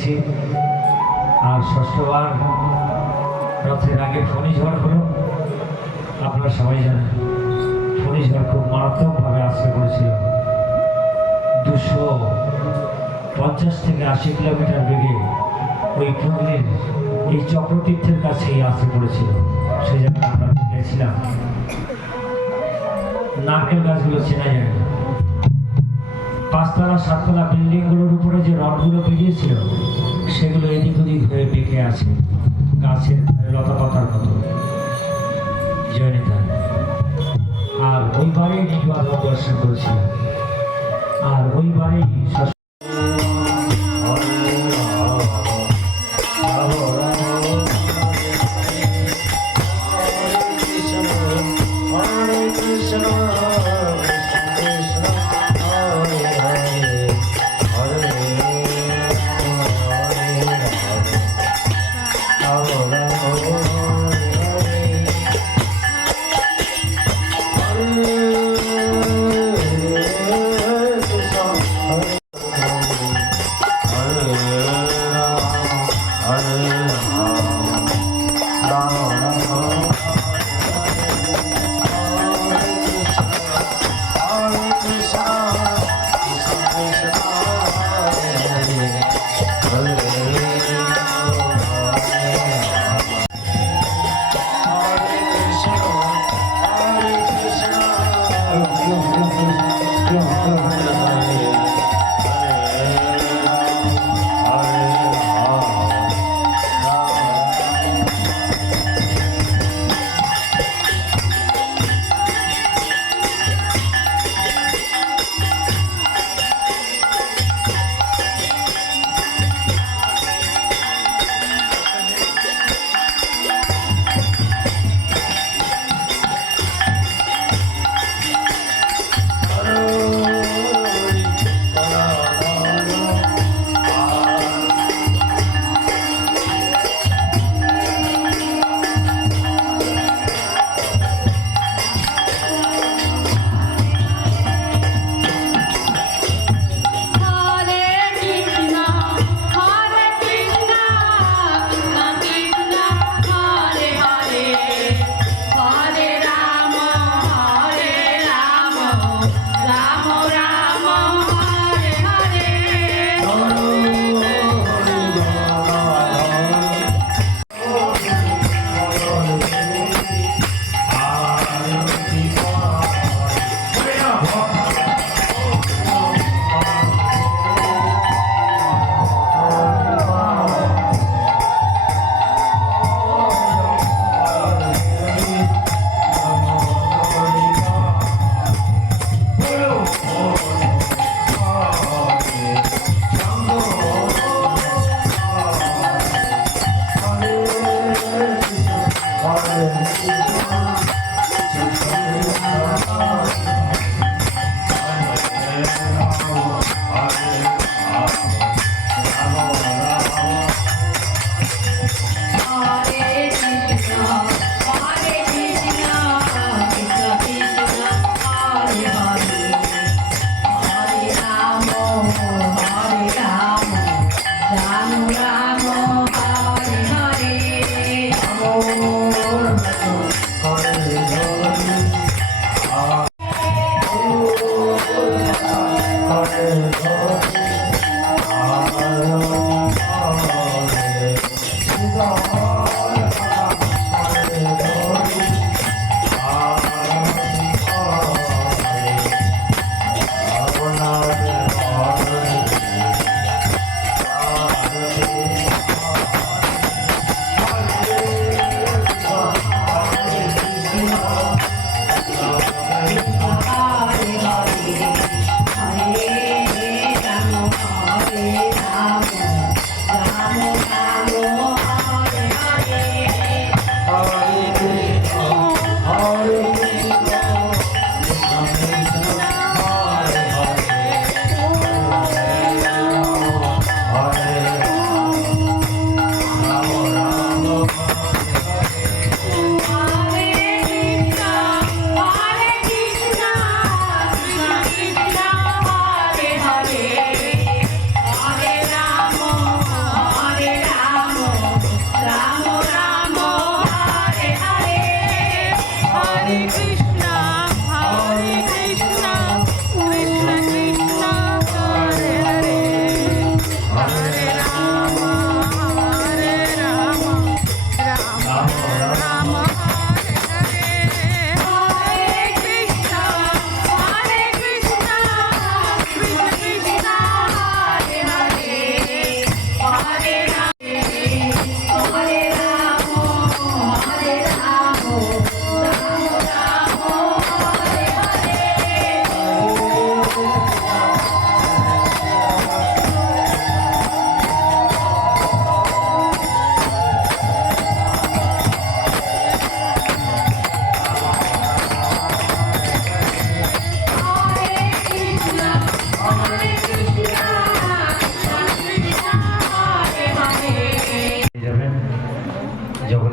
গেছি। আর ষষ্ঠবার রথের আগে ফণিঝড় হলো। আপনারা সবাই জানেন ফণিঝড় খুব মারাত্মকভাবে আশ্রয় করেছিল। 250 থেকে 80 কিলোমিটার বেগে ওই পুরীর এই চক্রতীর্থের কাছেই আশ্রয় পড়েছিল। সেই জন্য আমরা গেছিলাম। নারকেল গাছগুলো চেনা যায় না। 5তলা 7তলা বিল্ডিংগুলোর উপরে যে রডগুলো বেরিয়েছিল সেগুলো এদিক ওদিক হয়ে বেঁকে আছে গাছের লতাপাতার মতো। জয়নিতা আর ওইবারেই নির্বাধ দর্শন করেছিলাম। আর ওইবারেই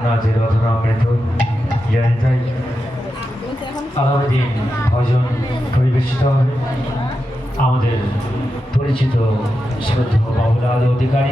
রাজের অধরামৃত জয়নিতাই আগামী দিন ভজন পরিবেশিত হবে আমাদের পরিচিত শ্রদ্ধা বাবুলাল অধিকারী।